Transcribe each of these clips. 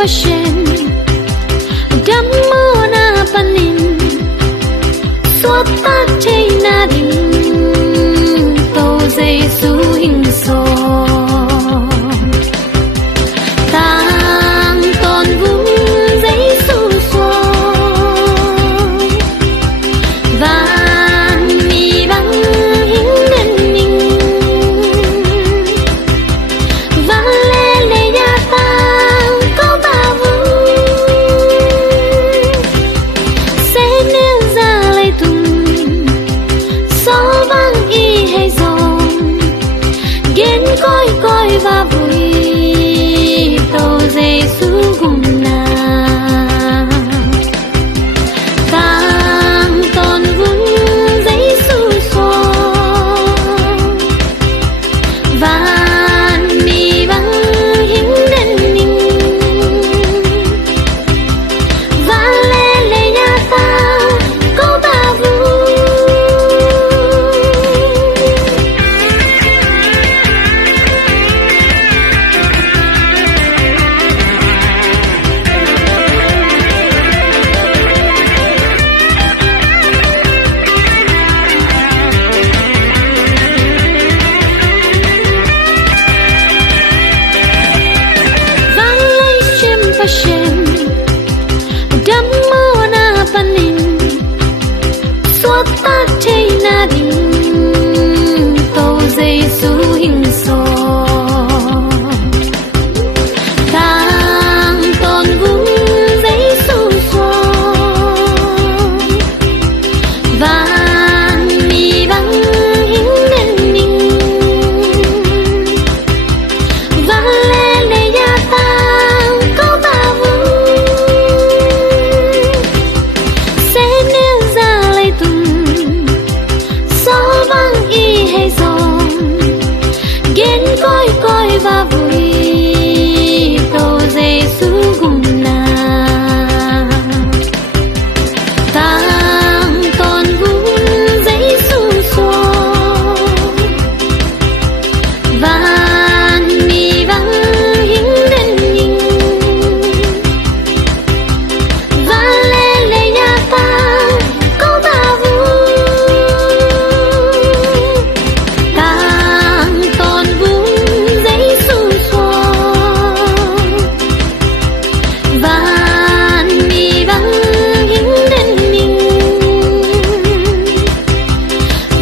passion Dhammo na panin Swata chay na din To zay su hình so Tang ton vung zay su so Van mi băng hình nên ninh Van lê lê ya tang câu ba vung Sẽ nêu ra lấy tung So vang y hay dòng Ghen coi coi và vui Tàu dây su gùng na Tang ton vung dây su so Van mi băng hình nên ninh Van lê lê ya tang câu ba vung Vang lây chim passion Dhammo na panin Swata chay na din To zay su hình so Tang ton vung zay su so Van mi băng hình nên ninh Van lê lê ya tang câu ba vung Sẽ nêu ra lấy tung So vang y hay dòng Ghen coi coi và vui Tàu dây su gùng na Tang ton vung dây su so Van mi băng hình nên ninh Van lê lê ya tang câu ba vung Tang ton vung dây su so Van mi băng hình nên ninh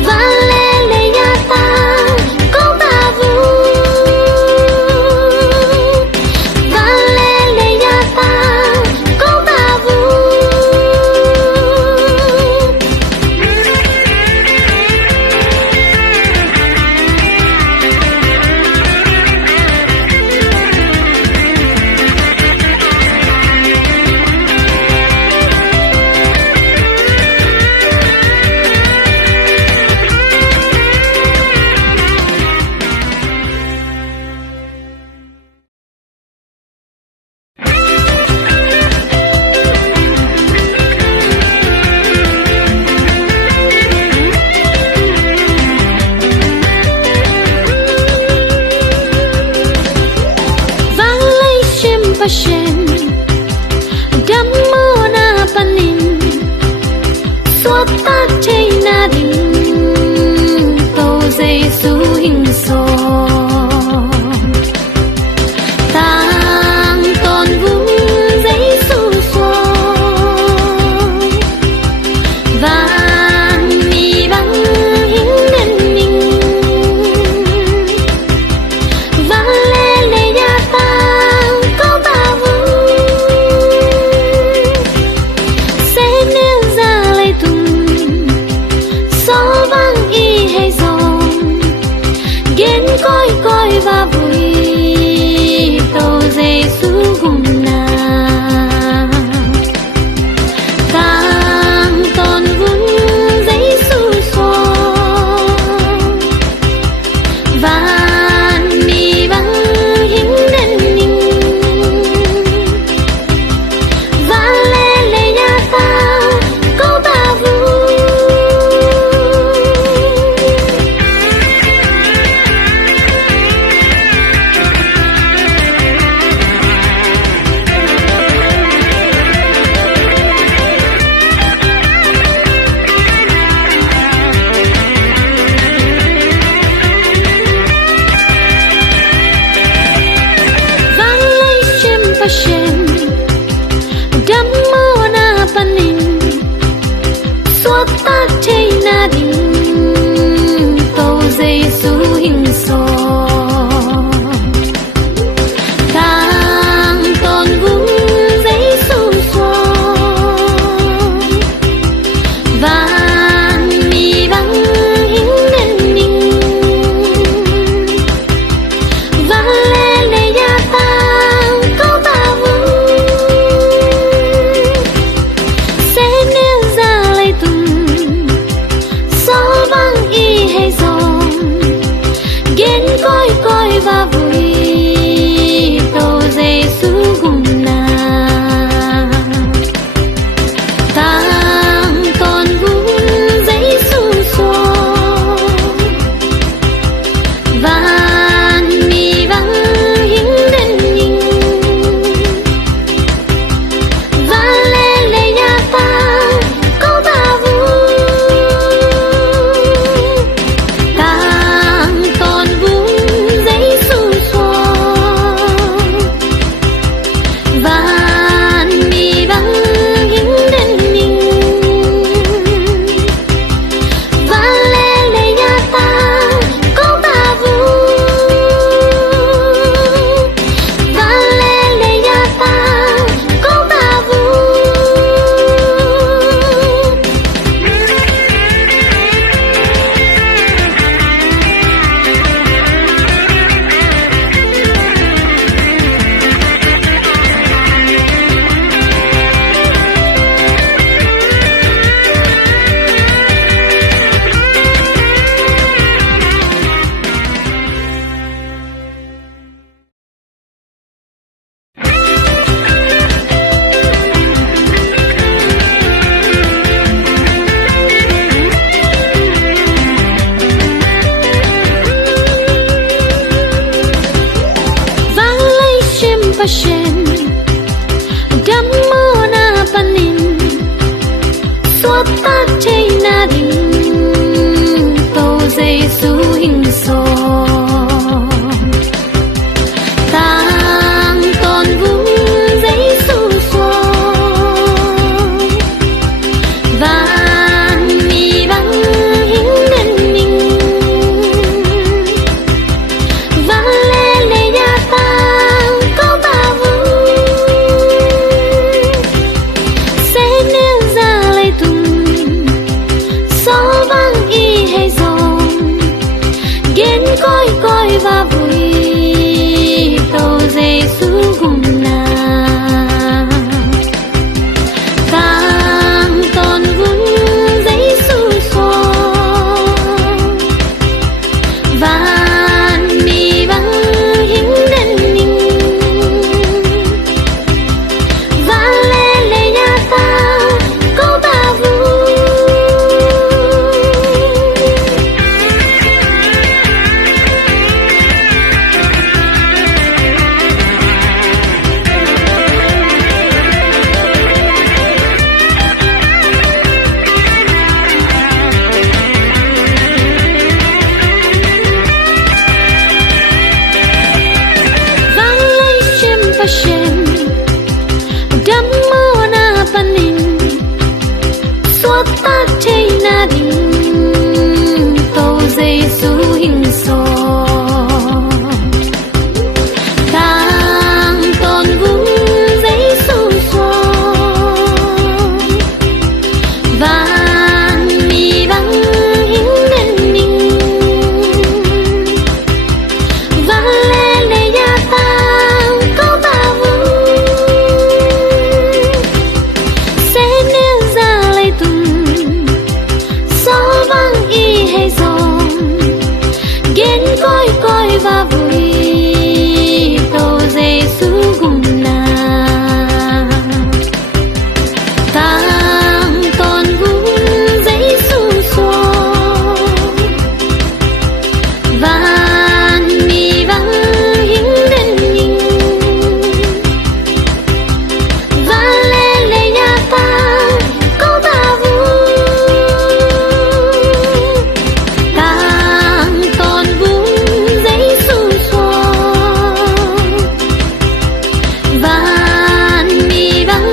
Van lê lê ya tang câu ba vung Van lê lê ya tang câu ba vung Vang lây chim passion Dhammo na panin Swata chay na din To zay su hình so Tang ton vung dây su so Van mi băng hình nên ninh Van lê lê ya tang câu ba vung Sẽ nêu ra lấy tung So vang y hay dòng Ghen passion Dhammona panin Swata chaina ding To zay su hing so Tang ton vung zay su so Van mi bang hing den ning Van le le ya tang có ba vung Sẽ nêu ra lấy tung Gió vang y hay dòng Ghen coi và vui Tàu dây su gùng na Tang ton vun dây su so Van mi bang hing den ning Van le le ya ta có ba vui Vang lấy chim passion Dhammona panin Swata chaina ding To zay su hing so Tang ton vung zay su so Van mi bang hing den ning Van le le ya tang có ba vung Sẽ nêu ra lấy tung Gió vang y hay dòng Ghen coi và vui Tàu dây su gùng na Tang ton vung dây su so Van mi bang hing den ning Van le le ya tang có ba vui Tang ton vung dây su so Van mi bang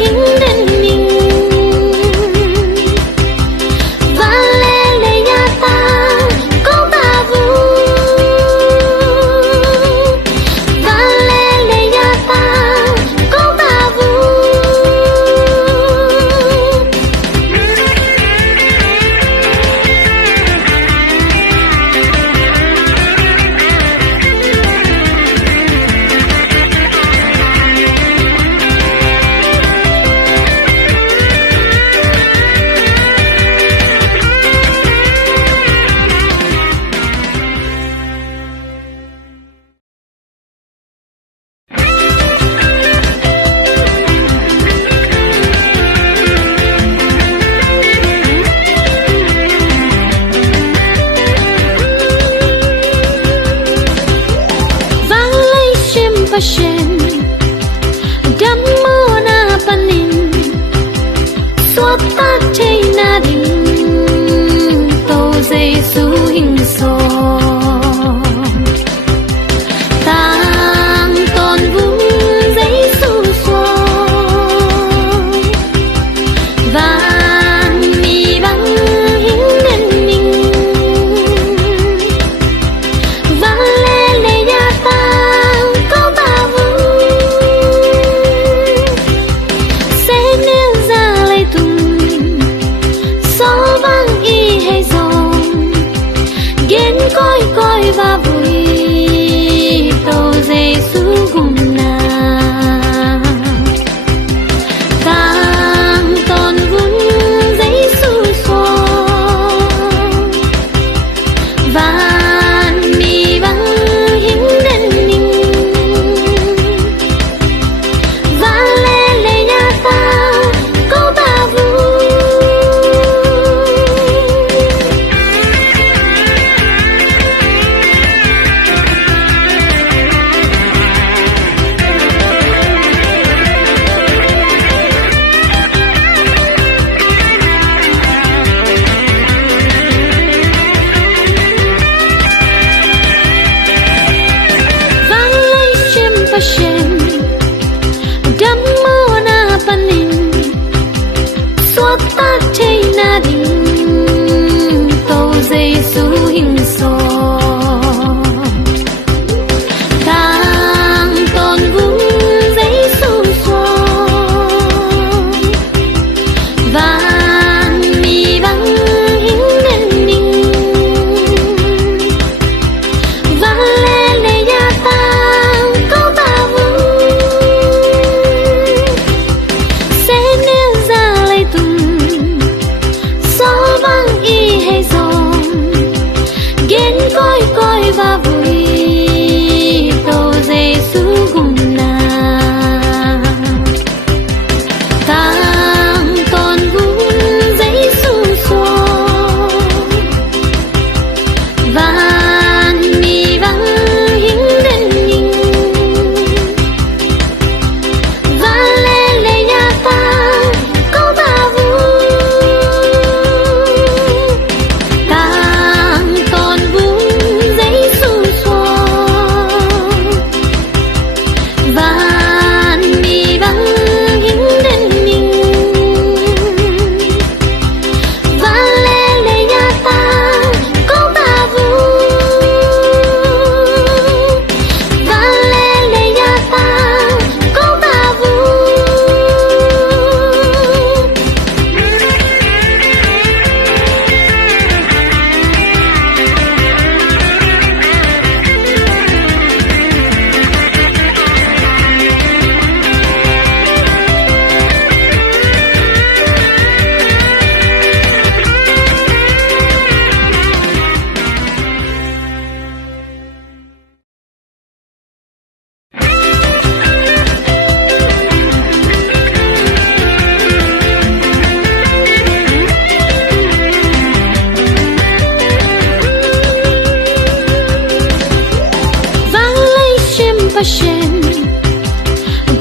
hing den ning Van le le ya tang có ba vui Van le le ya tang có ba vui Vang lấy chim passion Dhammona panin Swata chaina ding To zay su hing so Tang ton vung dây su so Van mi bang hing den ning Van le le ya tang có ba vui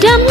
đam